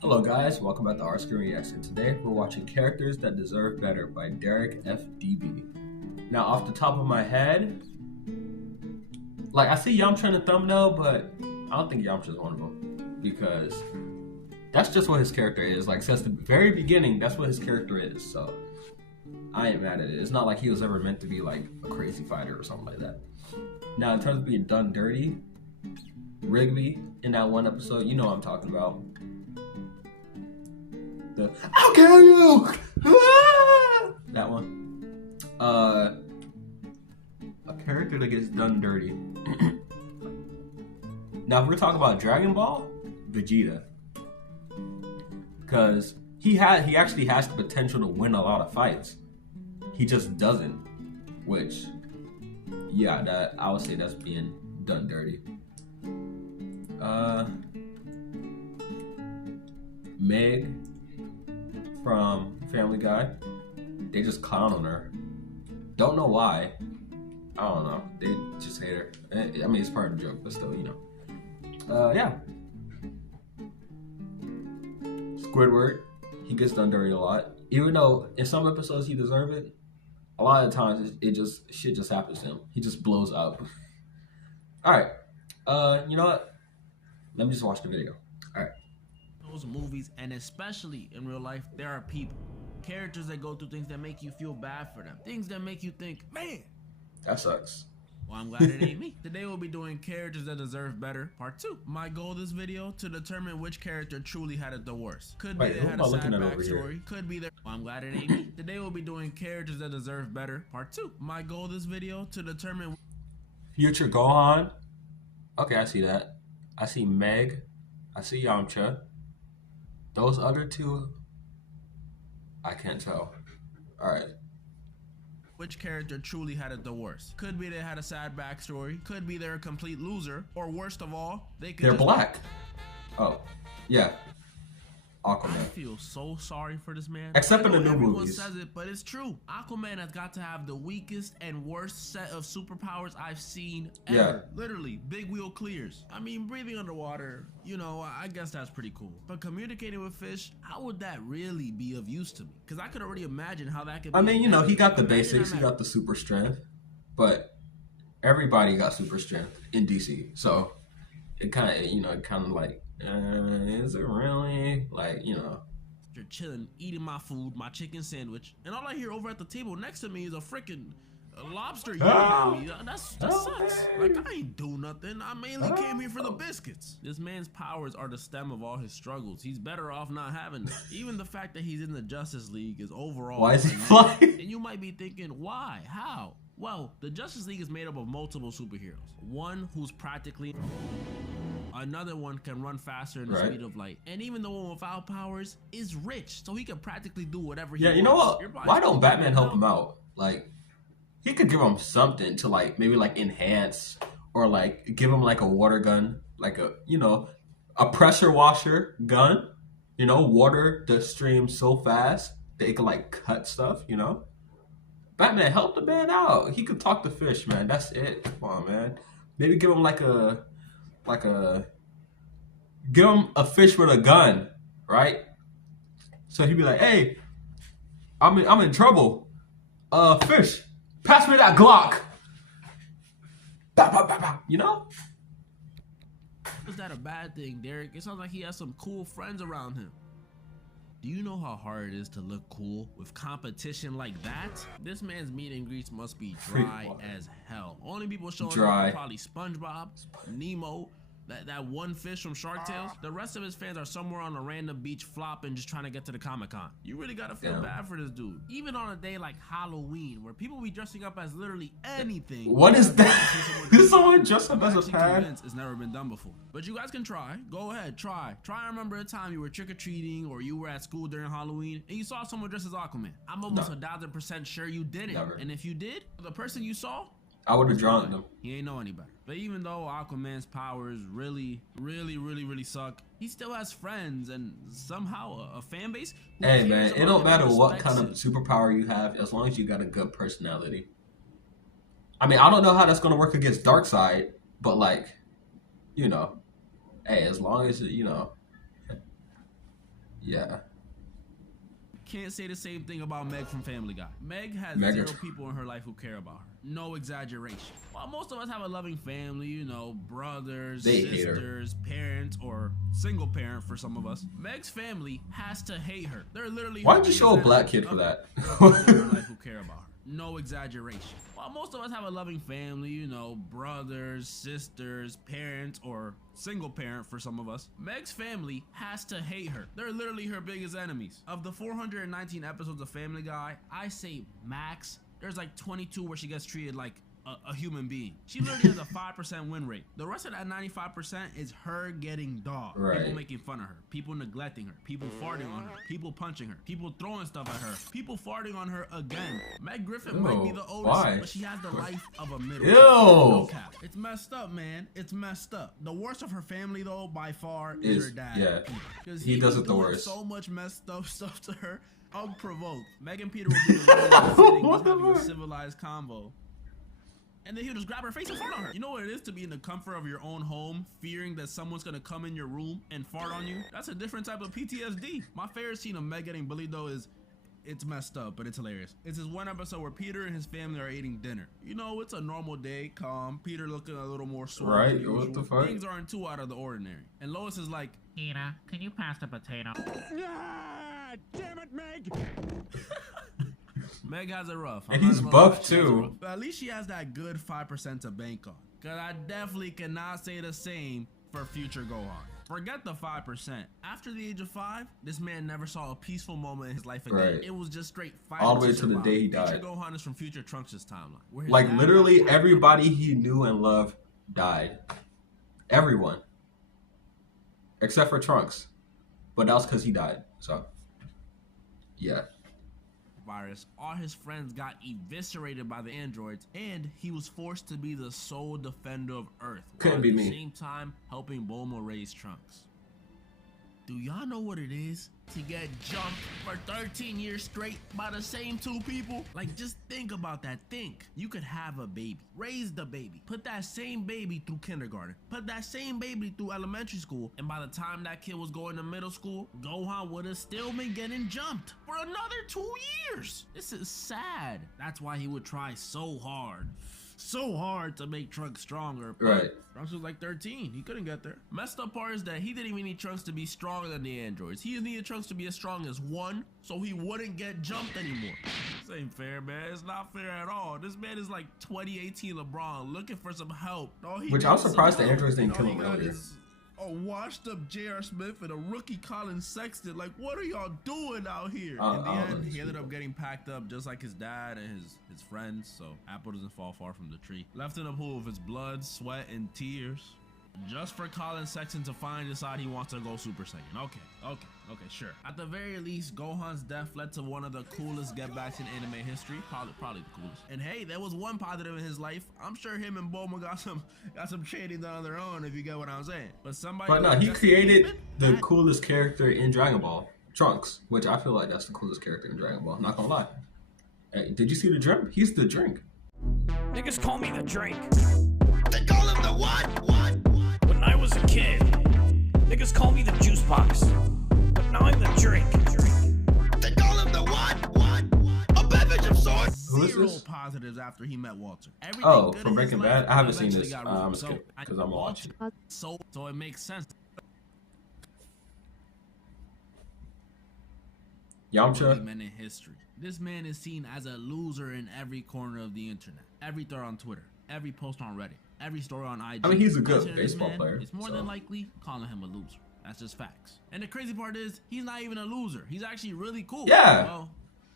Hello guys, welcome back to Our Screen Reaction. Today we're watching Characters That Deserve Better by Derek FDB. Now off the top of my head, I see Yamcha in the thumbnail, but I don't think Yamcha's one of them. Because that's just what his character is. Since the very beginning, that's what his character is. So I ain't mad at it. It's not like he was ever meant to be like a crazy fighter or something like that. Now in terms of being done dirty, Rigby in that one episode, you know what I'm talking about. I'll kill you! That one. A character that gets done dirty. Now, if we're talking about Dragon Ball, Vegeta. Because he actually has the potential to win a lot of fights. He just doesn't. Which, yeah, that I would say that's being done dirty. Meg from Family Guy. They just clown on her. Don't know why. I don't know. They just hate her. I mean, it's part of the joke, but still, you know. Yeah. Squidward. He gets done dirty a lot. Even though in some episodes he deserves it, a lot of the times shit just happens to him. He just blows up. Alright. You know what? Let me just watch the video. Alright. Those movies, and especially in real life, there are people, characters that go through things that make you feel bad for them, things that make you think, man, that sucks. Well, I'm glad it ain't me. Today we'll be doing Characters That Deserve Better, part 2. My goal this video, to determine which character truly had it the worst. Could be they had a sad backstory, could be their... Well, I'm glad it ain't me. Today we'll be doing Characters That Deserve Better, part 2. My goal this video, to determine... Future Gohan. Okay, I see that. I see Meg. I see Yamcha. Those other two, I can't tell. Alright. Which character truly had it the worst? Could be they had a sad backstory, could be they're a complete loser, or worst of all, they're black. Oh, yeah. Aquaman. I feel so sorry for this man. Except in the new everyone movies. Says it, but it's true. Aquaman has got to have the weakest and worst set of superpowers I've seen ever. Yeah. Literally, big wheel clears. I mean, breathing underwater, you know, I guess that's pretty cool. But communicating with fish, how would that really be of use to me? Because I could already imagine how that could be. I mean, you know, he got the basics. He got the super strength. But everybody got super strength in DC. So it kind of like, is it really? Like, you know. You're chilling, eating my food, my chicken sandwich, and all I hear over at the table next to me is a freaking lobster yelling at me. That sucks. Like, I ain't do nothing. I mainly came here for the biscuits. This man's powers are the stem of all his struggles. He's better off not having them. Even the fact that he's in the Justice League is overall. Why is he flying? And you might be thinking, why? How? Well, the Justice League is made up of multiple superheroes. One who's practically... Another one can run faster than the speed of light. And even the one without powers is rich, so he can practically do whatever he wants. Yeah, you know what? Why don't Batman help him out? Like, he could give him something to, like, maybe, like, enhance or, like, give him, like, a water gun. Like, a pressure washer gun. You know, water the stream so fast that it can, like, cut stuff, you know? Batman, help the man out. He could talk to fish, man. That's it. Come on, man. Maybe give him, give him a fish with a gun, right? So he'd be like, "Hey, I'm in trouble. Fish, pass me that Glock." Bah, bah, bah, bah. You know? Is that a bad thing, Derek? It sounds like he has some cool friends around him. Do you know how hard it is to look cool with competition like that? This man's meet and greets must be dry as hell. Only people showing up are probably SpongeBob, Nemo, that one fish from Shark Tales. The rest of his fans are somewhere on a random beach flopping, just trying to get to the Comic-Con. You really gotta feel bad for this dude. Even on a day like Halloween, where people be dressing up as literally anything. What is that? Is someone dressed up as a pad? It's never been done before. But you guys can try. Go ahead, try. Try and remember a time you were trick-or-treating or you were at school during Halloween and you saw someone dressed as Aquaman. I'm almost 1000% sure you didn't. Never. And if you did, the person you saw, I would have drawn them. He ain't know any better. But even though Aquaman's powers really suck, he still has friends and somehow a fan base. Hey man, it don't matter what kind of superpower you have as long as you got a good personality. I mean, I don't know how that's gonna work against Darkseid, but like, you know, hey, as long as you know. Yeah. Can't say the same thing about Meg from Family Guy. Meg has Meg- 0 people in her life who care about her. No exaggeration. While most of us have a loving family, you know, brothers, They hate her. sisters, parents, or single parent for some of us, Meg's family has to hate her. They're literally. Why'd you show a black kid for that? People in her life who care about her. No exaggeration. While most of us have a loving family, you know, brothers, sisters, parents, or single parent for some of us, Meg's family has to hate her. They're literally her biggest enemies. Of the 419 episodes of Family Guy, I say max, there's like 22 where she gets treated like a human being. She literally has a 5% win rate. The rest of that 95% is her getting dogged. Right. People making fun of her, people neglecting her, people farting on her, people punching her, people throwing stuff at her, people farting on her again. Meg Griffin might be the oldest, why? but she has the life of a middle. Ew. No cap. It's messed up, man. It's messed up. The worst of her family, though, by far, is her dad. Yeah. Because He does was it the doing worst. so much messed up stuff to her, unprovoked. Meg and Peter would be alone sitting, What just the having a fuck? civilized convo. And then he'll just grab her face and fart on her. You know what it is to be in the comfort of your own home, fearing that someone's gonna come in your room and fart on you? That's a different type of PTSD. My favorite scene of Meg getting bullied, though, is it's messed up, but it's hilarious. It's this one episode where Peter and his family are eating dinner. You know, it's a normal day, calm. Peter looking a little more sore Right, than what usual. the fuck? Things aren't too out of the ordinary. And Lois is like, Peter, can you pass the potato? Ah, damn it, Meg! Meg has it rough. And I'm he's not gonna lie, buff, she has it too. rough. But at least she has that good 5% to bank on. Cause I definitely cannot say the same for future Gohan. Forget the 5%. After the age of 5, this man never saw a peaceful moment in his life again. Right. It was just straight fight. All the way to the day he Future died. Gohan is from Future Trunks' timeline. where his Like dad literally got everybody he knew and loved died. Everyone. Except for Trunks. But that was because he died. So yeah. virus, all his friends got eviscerated by the androids, and he was forced to be the sole defender of Earth. Couldn't while be at the me. same time helping Bulma raise Trunks. Do y'all know what it is to get jumped for 13 years straight by the same 2 people? Like, just think about that. Think. You could have a baby, raise the baby, put that same baby through kindergarten, put that same baby through elementary school, and by the time that kid was going to middle school, Gohan would have still been getting jumped for another 2 years. This is sad. That's why he would try so hard to make Trunks stronger. But Right. Trunks was like 13. He couldn't get there. Messed up part is that he didn't even need Trunks to be stronger than the androids. He needed Trunks to be as strong as 1, so he wouldn't get jumped anymore. This ain't fair, man. It's not fair at all. This man is like 2018 LeBron looking for some help. All he Which needs I'm is some surprised the help. androids didn't And all kill he him got earlier. is a washed up J.R. Smith and a rookie Colin Sexton. Like, what are y'all doing out here? In the end, let me he ended see. up getting packed up just like his dad and his friends, so apple doesn't fall far from the tree. Left in a pool of his blood, sweat, and tears. Just for Colin Sexton to finally decide he wants to go Super Saiyan. Okay, sure. At the very least, Gohan's death led to one of the coolest getbacks in anime history. Probably the coolest. And hey, there was one positive in his life. I'm sure him and Bulma got some training done on their own, if you get what I'm saying. But somebody. But no, like he Justin created Bateman, the that- coolest character in Dragon Ball, Trunks, which I feel like that's the coolest character in Dragon Ball. Not gonna lie. Hey, did you see the drink? He's the drink. Niggas call me the drink. They call him the what? When I was a kid, niggas call me the juice box. But now I'm the drink. They call him the what? A beverage of sorts. Who is Zero this? positives after he met Walter. Everything Oh, good from in his Breaking life Bad? I haven't seen eventually this. got I'm ruined. skip, 'cause I'm watching. So it makes sense. Yamcha. Men in history. This man is seen as a loser in every corner of the internet. Every thread on Twitter, every post on Reddit, every story on IG. I mean, he's a good Mentioning this baseball man player, It's more so. than likely calling him a loser. That's just facts. And the crazy part is, he's not even a loser. He's actually really cool. Yeah. Well,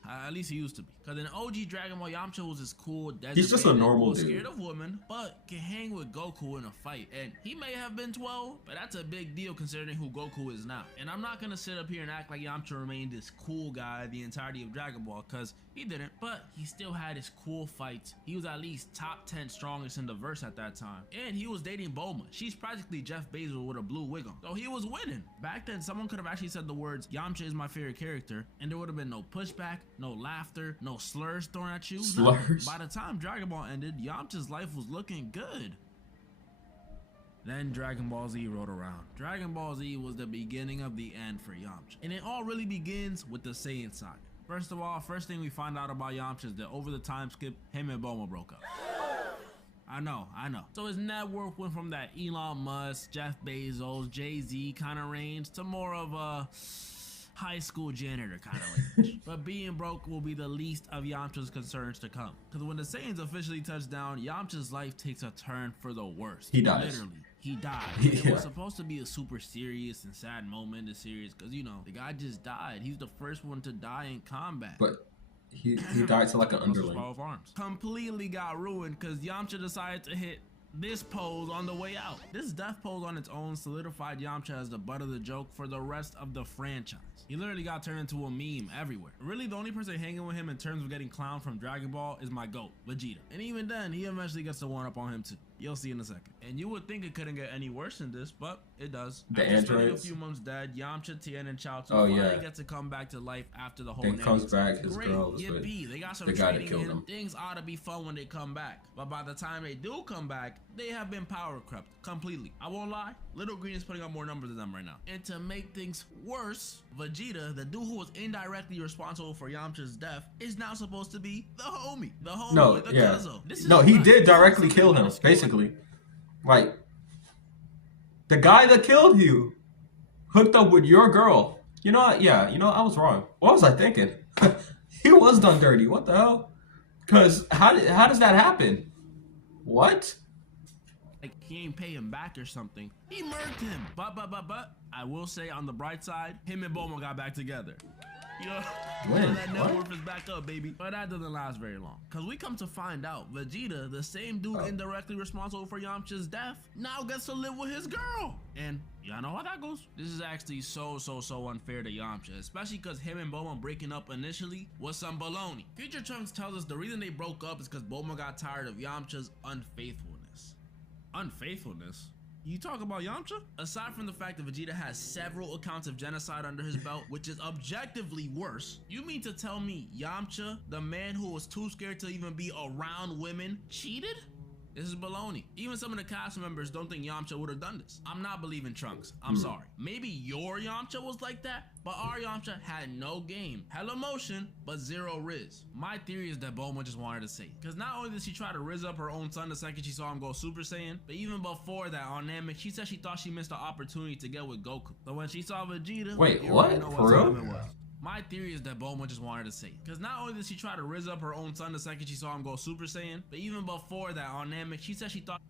at least he used to be. Because in OG Dragon Ball, Yamcha was this cool desert He's just a man normal who was dude. scared of women, but can hang with Goku in a fight. And he may have been 12, but that's a big deal considering who Goku is now. And I'm not going to sit up here and act like Yamcha remained this cool guy the entirety of Dragon Ball, because he didn't. But he still had his cool fights. He was at least top 10 strongest in the verse at that time. And he was dating Bulma. She's practically Jeff Bezos with a blue wig on. So he was winning. Back then, someone could have actually said the words, Yamcha is my favorite character, and there would have been no pushback, no laughter, no slurs thrown at you. Slurs. By the time Dragon Ball ended, Yamcha's life was looking good. Then Dragon Ball Z rolled around. Dragon Ball Z was the beginning of the end for Yamcha. And it all really begins with the Saiyan Saga. First of all, first thing we find out about Yamcha is that over the time skip, him and Bulma broke up. I know. So his net worth went from that Elon Musk, Jeff Bezos, Jay-Z kind of range to more of a high school janitor kind of range. But being broke will be the least of Yamcha's concerns to come. Because when the Saiyans officially touch down, Yamcha's life takes a turn for the worst. He dies. Literally. He died. Yeah. It was supposed to be a super serious and sad moment in the series because, you know, the guy just died. He's the first one to die in combat. But he died to like an underling. Completely got ruined because Yamcha decided to hit this pose on the way out. This death pose on its own solidified Yamcha as the butt of the joke for the rest of the franchise. He literally got turned into a meme everywhere. Really, the only person hanging with him in terms of getting clowned from Dragon Ball is my GOAT, Vegeta. And even then, he eventually gets to one up on him too. You'll see in a second. And you would think it couldn't get any worse than this, but it does. The After spending androids. a few months dead, Yamcha, Tien, and Chaozu Oh, get to come back to life after the whole Then comes Namek back, saga. his Great, girl is with yippee, they got some the guy that training killed in. him. Things ought to be fun when they come back. But by the time they do come back, they have been power crept completely. I won't lie, Little Green is putting up more numbers than them right now. And to make things worse, Vegeta, the dude who was indirectly responsible for Yamcha's death, is now supposed to be the homie. The homie, No, the yeah. cuzzo. This is No, he nuts. did This directly is kill him, nuts. basically. Like, the guy that killed you hooked up with your girl. You know what? Yeah, you know, I was wrong. What was I thinking? He was done dirty. What the hell? Because how does that happen? What? Like he ain't pay him back or something. He murked him. But I will say on the bright side, him and Bulma got back together. You know, When? that What? net worth is back up, baby. But that doesn't last very long. Cause we come to find out, Vegeta, the same dude indirectly responsible for Yamcha's death, now gets to live with his girl. And y'all know how that goes. This is actually so unfair to Yamcha, especially cause him and Bulma breaking up initially was some baloney. Future Trunks tells us the reason they broke up is cause Bulma got tired of Yamcha's unfaithfulness. Unfaithfulness? You talk about Yamcha? Aside from the fact that Vegeta has several accounts of genocide under his belt, which is objectively worse, you mean to tell me Yamcha, the man who was too scared to even be around women, cheated? This is baloney. Even some of the cast members don't think Yamcha would have done this. I'm not believing Trunks. I'm sorry. Maybe your Yamcha was like that, but our Yamcha had no game. Hella motion, but zero Riz. My theory is that Bulma just wanted to say. Because not only did she try to Riz up her own son the second she saw him go Super Saiyan, but even before that on Namek, she said she thought she missed the opportunity to get with Goku. But when she saw Vegeta, Wait, you what? already know For what real? time it was. My theory is that Bulma just wanted to say. Because not only did she try to Riz up her own son the second she saw him go Super Saiyan, but even before that on Namek, she said she thought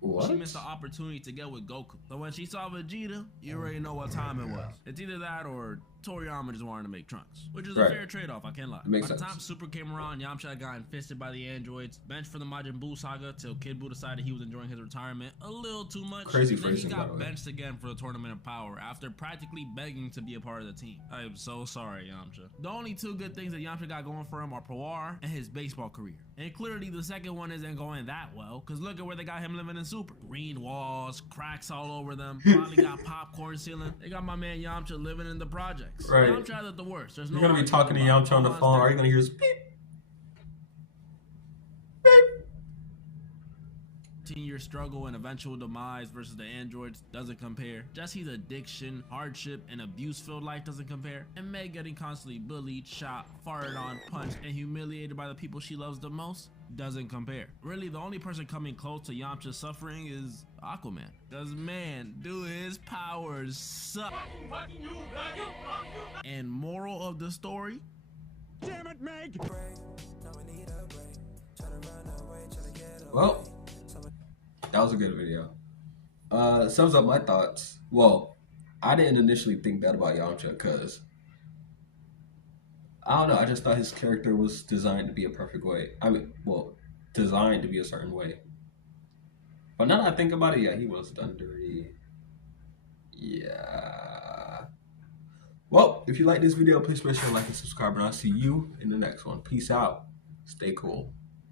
What? she missed the opportunity to get with Goku. So when she saw Vegeta, you already know what time it was. It's either that or Toriyama just wanted to make Trunks, which is a Right. fair trade-off, I can't lie. Makes By the sense. time Super came around, Yamcha had gotten fisted by the androids, benched for the Majin Buu saga till Kid Buu decided he was enjoying his retirement a little too much. Crazy Then he phrasing, by got the way. benched again for the Tournament of Power after practically begging to be a part of the team. I am so sorry, Yamcha. The only two good things that Yamcha got going for him are Powar and his baseball career. And clearly the second one isn't going that well, because look at where they got him living in Super. Green walls, cracks all over them, probably got popcorn ceiling. They got my man Yamcha living in the projects. Right. Yamcha's at the worst. There's no You're gonna be talking to argument Yamcha on the about it. phone. Are you gonna hear his beep? Beep. 10-year struggle and eventual demise versus the androids doesn't compare. Jesse's addiction, hardship, and abuse-filled life doesn't compare. And Meg getting constantly bullied, shot, farted on, punched, and humiliated by the people she loves the most doesn't compare. Really, the only person coming close to Yamcha's suffering is Aquaman. Cause man, dude, his powers suck. And moral of the story, Damn it, Meg! Well, that was a good video. Sums up my thoughts. Well, I didn't initially think that about Yamcha because I don't know. I just thought his character was designed to be a perfect way. I mean, well, designed to be a certain way. But now that I think about it, yeah, he was done dirty. Yeah. Well, if you like this video, please make sure to like and subscribe, and I'll see you in the next one. Peace out. Stay cool.